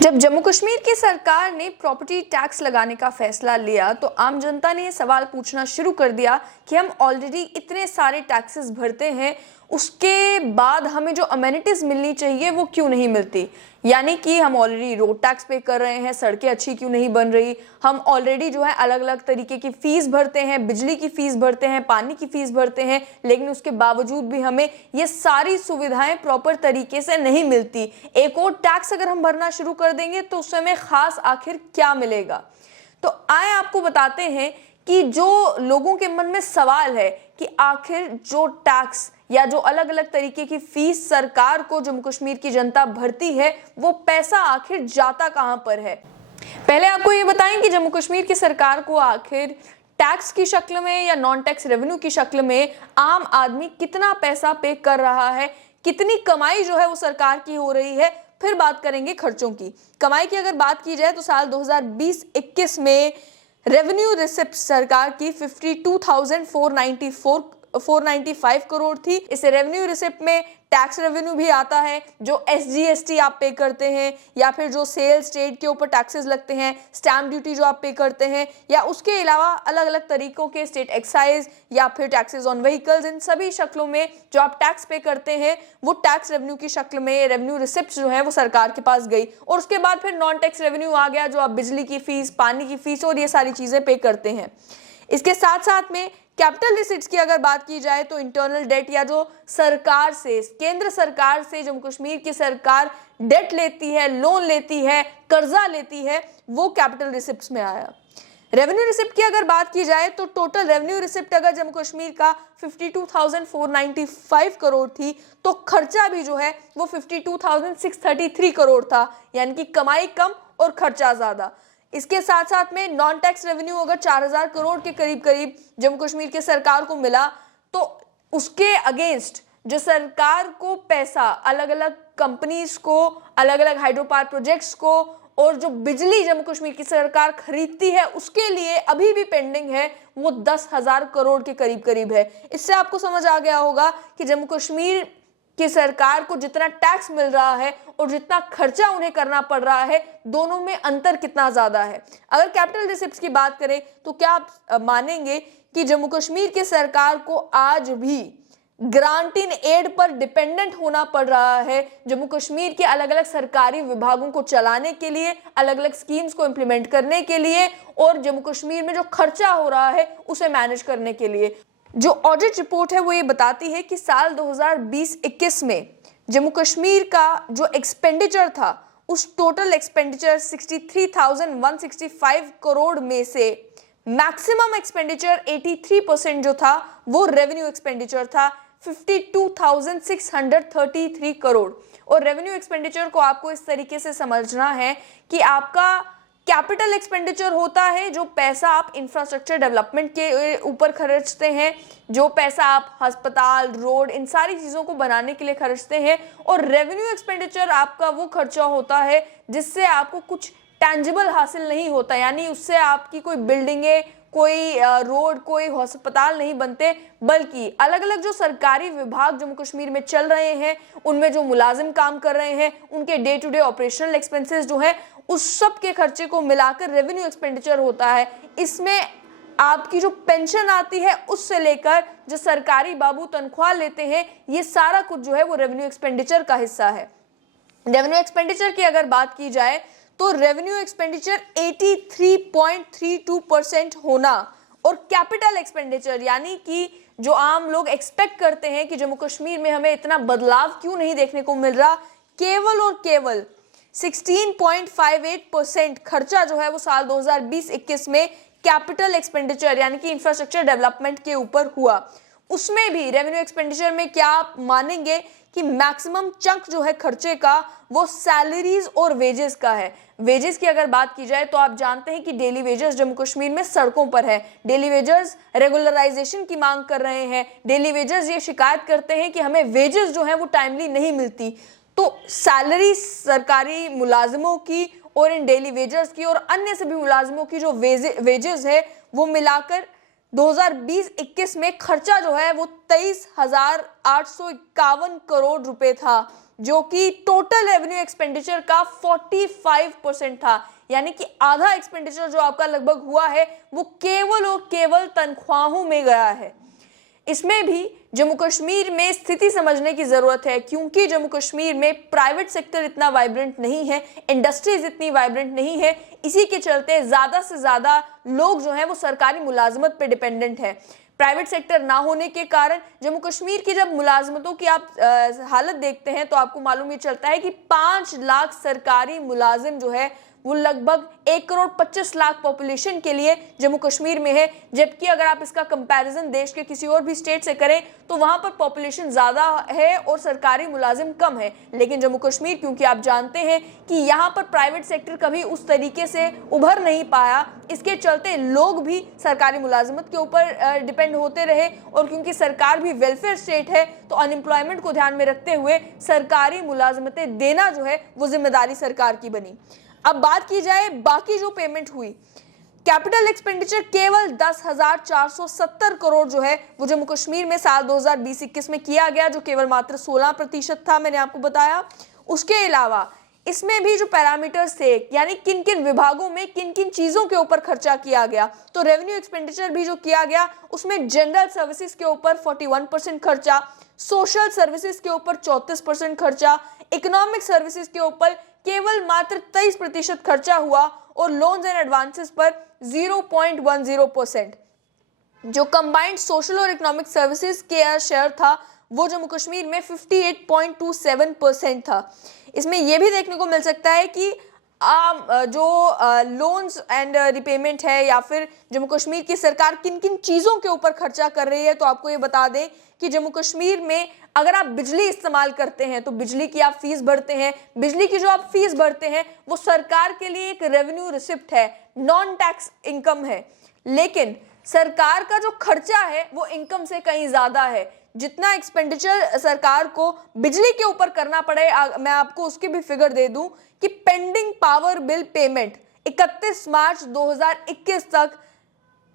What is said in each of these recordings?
जब जम्मू कश्मीर की सरकार ने प्रॉपर्टी टैक्स लगाने का फैसला लिया तो आम जनता ने ये सवाल पूछना शुरू कर दिया कि हम ऑलरेडी इतने सारे टैक्सेस भरते हैं, उसके बाद हमें जो अमेनिटीज मिलनी चाहिए वो क्यों नहीं मिलती। यानी कि हम ऑलरेडी रोड टैक्स पे कर रहे हैं, सड़कें अच्छी क्यों नहीं बन रही, हम ऑलरेडी जो है अलग अलग तरीके की फीस भरते हैं, बिजली की फीस भरते हैं, पानी की फीस भरते हैं, लेकिन उसके बावजूद भी हमें ये सारी सुविधाएं प्रॉपर तरीके से नहीं मिलती। एक और टैक्स अगर हम भरना शुरू कर देंगे तो उससे हमें खास आखिर क्या मिलेगा। तो आए आपको बताते हैं कि जो लोगों के मन में सवाल है कि आखिर जो टैक्स या जो अलग अलग तरीके की फीस सरकार को जम्मू कश्मीर की जनता भरती है वो पैसा आखिर जाता कहां पर है। पहले आपको ये बताएं कि जम्मू कश्मीर की सरकार को आखिर टैक्स की शक्ल में या नॉन टैक्स रेवेन्यू की शक्ल में आम आदमी कितना पैसा पे कर रहा है, कितनी कमाई जो है वो सरकार की हो रही है। फिर बात करेंगे खर्चों की। कमाई की अगर बात की जाए तो साल 2020-21 में रेवेन्यू रिसिप्ट सरकार की 52,495 करोड़ थी। इस रेवेन्यू रिसिप्ट में टैक्स रेवेन्यू भी आता है, जो SGST आप पे करते हैं, या फिर जो सेल्स स्टेट के ऊपर टैक्सेस लगते हैं, स्टैम्प ड्यूटी जो आप पे करते हैं, या उसके अलावा अलग अलग तरीकों के स्टेट एक्साइज या फिर टैक्सेस ऑन व्हीकल्स, इन सभी शक्लों में जो आप टैक्स पे करते हैं वो टैक्स रेवेन्यू की शक्ल में रेवेन्यू रिसिप्ट जो है वो सरकार के पास गई। और उसके बाद फिर नॉन टैक्स रेवेन्यू आ गया, जो आप बिजली की फीस, पानी की फीस और ये सारी चीजें पे करते हैं। इसके साथ साथ में कैपिटल रिसीट्स की अगर बात की जाए तो इंटरनल डेट या जो सरकार से, केंद्र सरकार से जम्मू कश्मीर की सरकार डेट लेती है, लोन लेती है, कर्जा लेती है, वो कैपिटल रिसिप्ट्स में आया। रेवेन्यू रिसिप्ट की अगर बात की जाए तो टोटल रेवेन्यू रिसिप्ट अगर जम्मू कश्मीर का 52,495 करोड़ थी तो खर्चा भी जो है वो 52,633 करोड़ था, यानी कि कमाई कम और खर्चा ज्यादा। इसके साथ साथ में नॉन टैक्स रेवेन्यू अगर 4,000 करोड़ के करीब करीब जम्मू कश्मीर के सरकार को मिला तो उसके अगेंस्ट जो सरकार को पैसा अलग अलग कंपनीज को, अलग अलग हाइड्रो पावर प्रोजेक्ट्स को और जो बिजली जम्मू कश्मीर की सरकार खरीदती है उसके लिए अभी भी पेंडिंग है, वो 10,000 करोड़ के करीब करीब है। इससे आपको समझ आ गया होगा कि जम्मू कश्मीर कि सरकार को जितना टैक्स मिल रहा है और जितना खर्चा उन्हें करना पड़ रहा है, दोनों में अंतर कितना ज्यादा है। अगर कैपिटल रिसिप्ट्स की बात करें तो क्या आप मानेंगे कि जम्मू कश्मीर की सरकार को आज भी ग्रांट इन एड पर डिपेंडेंट होना पड़ रहा है जम्मू कश्मीर के अलग अलग सरकारी विभागों को चलाने के लिए, अलग अलग स्कीम्स को इंप्लीमेंट करने के लिए और जम्मू कश्मीर में जो खर्चा हो रहा है उसे मैनेज करने के लिए। जो ऑडिट रिपोर्ट है वो ये बताती है कि साल 2020-21 में जम्मू कश्मीर का जो एक्सपेंडिचर था उस टोटल एक्सपेंडिचर 63,165 करोड़ में से मैक्सिमम एक्सपेंडिचर 83% जो था वो रेवेन्यू एक्सपेंडिचर था, 52,633 करोड़। और रेवेन्यू एक्सपेंडिचर को आपको इस तरीके से समझना है कि आपका कैपिटल एक्सपेंडिचर होता है जो पैसा आप इंफ्रास्ट्रक्चर डेवलपमेंट के ऊपर खर्चते हैं, जो पैसा आप अस्पताल, रोड, इन सारी चीज़ों को बनाने के लिए खर्चते हैं। और रेवेन्यू एक्सपेंडिचर आपका वो खर्चा होता है जिससे आपको कुछ टैंजिबल हासिल नहीं होता, यानी उससे आपकी कोई बिल्डिंगें, कोई रोड, कोई अस्पताल नहीं बनते, बल्कि अलग अलग जो सरकारी विभाग जम्मू कश्मीर में चल रहे हैं, उनमें जो मुलाजिम काम कर रहे हैं, उनके day to day operational expenses जो है उस सब के खर्चे को मिलाकर रेवेन्यू एक्सपेंडिचर होता है। इसमें आपकी जो पेंशन आती है उससे लेकर जो सरकारी बाबू तनख्वाह लेते हैं, ये सारा कुछ जो है वो रेवेन्यू एक्सपेंडिचर का हिस्सा है। रेवेन्यू एक्सपेंडिचर की अगर बात की जाए तो रेवेन्यू एक्सपेंडिचर 83.32% होना और कैपिटल एक्सपेंडिचर यानी कि जो आम लोग एक्सपेक्ट करते हैं कि जम्मू कश्मीर में हमें इतना बदलाव क्यों नहीं देखने को मिल रहा, केवल और केवल 16.58% खर्चा जो है वो साल 2020-21 में कैपिटल एक्सपेंडिचर यानी कि इंफ्रास्ट्रक्चर डेवलपमेंट के ऊपर हुआ। उसमें भी रेवेन्यू एक्सपेंडिचर में क्या आप मानेंगे कि मैक्सिमम चंक जो है खर्चे का वो सैलरीज और वेजेस का है। वेजेस की अगर बात की जाए तो आप जानते हैं कि डेली वेजेस जम्मू कश्मीर में सड़कों पर है। डेली वेजेस रेगुलराइजेशन की मांग कर रहे हैं। डेली वेजेस ये शिकायत करते हैं कि हमें वेजेस जो है वो टाइमली नहीं मिलती। तो सैलरी सरकारी मुलाजिमों की और इन डेली वेजेस की और अन्य सभी मुलाजिमों की जो वेजेस है वो मिलाकर 2020-21 में खर्चा जो है वो 23,851 करोड़ रुपए था। जो कि टोटल रेवेन्यू एक्सपेंडिचर का 45% था, यानी कि आधा एक्सपेंडिचर जो आपका लगभग हुआ है वो केवल और केवल तनख्वाहों में गया है। इसमें भी जम्मू कश्मीर में स्थिति समझने की जरूरत है, क्योंकि जम्मू कश्मीर में प्राइवेट सेक्टर इतना वाइब्रेंट नहीं है, इंडस्ट्रीज इतनी वाइब्रेंट नहीं है। इसी के चलते ज्यादा से ज्यादा लोग जो हैं वो सरकारी मुलाजमत पे डिपेंडेंट है। प्राइवेट सेक्टर ना होने के कारण जम्मू कश्मीर की जब मुलाजमतों की आप हालत देखते हैं तो आपको मालूम ये चलता है कि 5 लाख सरकारी मुलाजिम जो है वो लगभग 1,25,00,000 पॉपुलेशन के लिए जम्मू कश्मीर में है, जबकि अगर आप इसका कंपैरिजन देश के किसी और भी स्टेट से करें तो वहां पर पॉपुलेशन ज्यादा है और सरकारी मुलाजिम कम है। लेकिन जम्मू कश्मीर, क्योंकि आप जानते हैं कि यहाँ पर प्राइवेट सेक्टर कभी उस तरीके से उभर नहीं पाया, इसके चलते लोग भी सरकारी मुलाजिमत के ऊपर डिपेंड होते रहे। और क्योंकि सरकार भी वेलफेयर स्टेट है तो अनएम्प्लॉयमेंट को ध्यान में रखते हुए सरकारी मुलाजिमतें देना जो है वो जिम्मेदारी सरकार की बनी। अब बात की जाए बाकी जो पेमेंट हुई, कैपिटल एक्सपेंडिचर केवल 10,470 करोड़ जो है वो जम्मू कश्मीर में साल 2020-21 में किया गया, जो केवल मात्र 16% था, मैंने आपको बताया। उसके अलावा इसमें भी जो पैरामीटर्स थे, यानी किन किन विभागों में किन किन चीजों के ऊपर खर्चा किया गया, तो रेवेन्यू एक्सपेंडिचर भी जो किया गया उसमें जनरल सर्विसेज के ऊपर 41% खर्चा, सोशल सर्विसेज के ऊपर 34% खर्चा, इकोनॉमिक सर्विसेज के ऊपर केवल मात्र 23% खर्चा हुआ और लोन्स एंड एडवांसेस पर 0.10%। जो कंबाइंड सोशल और इकोनॉमिक सर्विसेज के शेयर था वो जम्मू कश्मीर में 58.27% था। इसमें यह भी देखने को मिल सकता है कि जो लोन्स एंड रिपेमेंट है या फिर जम्मू कश्मीर की सरकार किन किन चीज़ों के ऊपर खर्चा कर रही है, तो आपको ये बता दें कि जम्मू कश्मीर में अगर आप बिजली इस्तेमाल करते हैं तो बिजली की आप फीस भरते हैं। बिजली की जो आप फीस भरते हैं वो सरकार के लिए एक रेवेन्यू रिसिप्ट है, नॉन टैक्स इनकम है। लेकिन सरकार का जो खर्चा है वो इनकम से कहीं ज्यादा है। जितना एक्सपेंडिचर सरकार को बिजली के ऊपर करना पड़े, मैं आपको उसकी भी फिगर दे दूं कि पेंडिंग पावर बिल पेमेंट 31 मार्च 2021 तक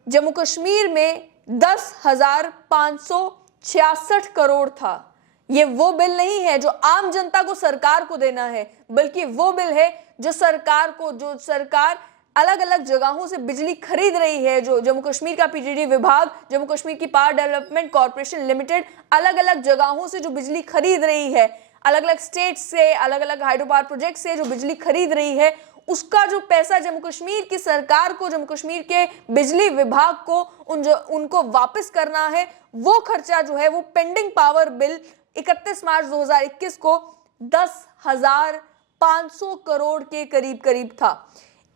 जम्मू कश्मीर में 10,566 करोड़ था। ये वो बिल नहीं है जो आम जनता को सरकार को देना है, बल्कि वो बिल है जो सरकार अलग अलग जगहों से बिजली खरीद रही है। जो जम्मू कश्मीर का पीडीडी विभाग, जम्मू कश्मीर की पावर डेवलपमेंट कॉर्पोरेशन लिमिटेड अलग अलग जगहों से जो बिजली खरीद रही है, अलग अलग स्टेट से, अलग अलग हाइड्रो पावर प्रोजेक्ट से जो बिजली खरीद रही है, उसका जो पैसा जम्मू कश्मीर की सरकार को, जम्मू कश्मीर के बिजली विभाग को उनको वापस करना है, वो खर्चा जो है वो पेंडिंग पावर बिल 31 मार्च 2021 को 10,500 करोड़ के करीब था।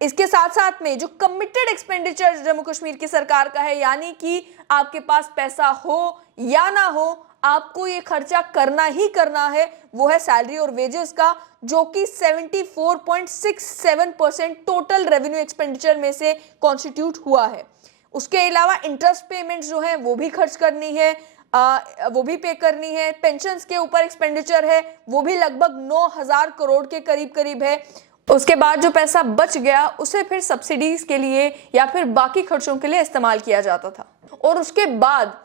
इसके साथ साथ में जो कमिटेड एक्सपेंडिचर जम्मू कश्मीर की सरकार का है, यानी कि आपके पास पैसा हो या ना हो आपको ये खर्चा करना ही करना है, वो है सैलरी और वेजेस का, जो कि 74.67% टोटल रेवेन्यू एक्सपेंडिचर में से कॉन्स्टिट्यूट हुआ है। उसके अलावा इंटरेस्ट पेमेंट जो है वो भी खर्च करनी है, वो भी पे करनी है। पेंशन्स के ऊपर एक्सपेंडिचर है वो भी लगभग 9,000 करोड़ के करीब है। उसके बाद जो पैसा बच गया उसे फिर सब्सिडीज के लिए या फिर बाकी खर्चों के लिए इस्तेमाल किया जाता था। और उसके बाद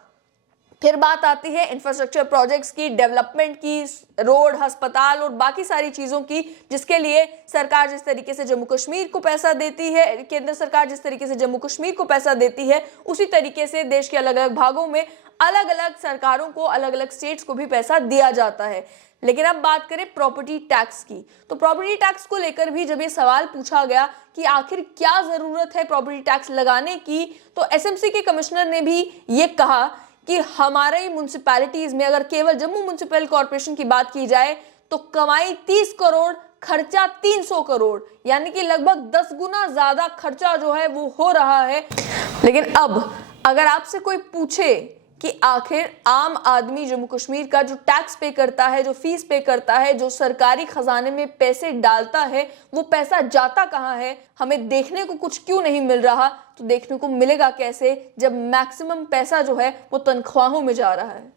फिर बात आती है इंफ्रास्ट्रक्चर प्रोजेक्ट्स की, डेवलपमेंट की, रोड, अस्पताल और बाकी सारी चीज़ों की, जिसके लिए सरकार जिस तरीके से जम्मू कश्मीर को पैसा देती है, केंद्र सरकार जिस तरीके से जम्मू कश्मीर को पैसा देती है, उसी तरीके से देश के अलग अलग भागों में अलग अलग सरकारों को, अलग अलग स्टेट्स को भी पैसा दिया जाता है। लेकिन अब बात करें प्रॉपर्टी टैक्स की, तो प्रॉपर्टी टैक्स को लेकर भी जब ये सवाल पूछा गया कि आखिर क्या ज़रूरत है प्रॉपर्टी टैक्स लगाने की, तो एसएमसी के कमिश्नर ने भी ये कहा कि हमारे म्यूनसिपैलिटीज में अगर केवल जम्मू म्यूनसिपल कॉर्पोरेशन की बात की जाए तो कमाई 30 करोड़, खर्चा 300 करोड़, यानी कि लगभग 10 गुना ज्यादा खर्चा जो है वो हो रहा है। लेकिन अब अगर आपसे कोई पूछे कि आखिर आम आदमी जम्मू कश्मीर का जो टैक्स पे करता है, जो फीस पे करता है, जो सरकारी खजाने में पैसे डालता है, वो पैसा जाता कहाँ है, हमें देखने को कुछ क्यों नहीं मिल रहा, तो देखने को मिलेगा कैसे जब मैक्सिमम पैसा जो है वो तनख्वाहों में जा रहा है।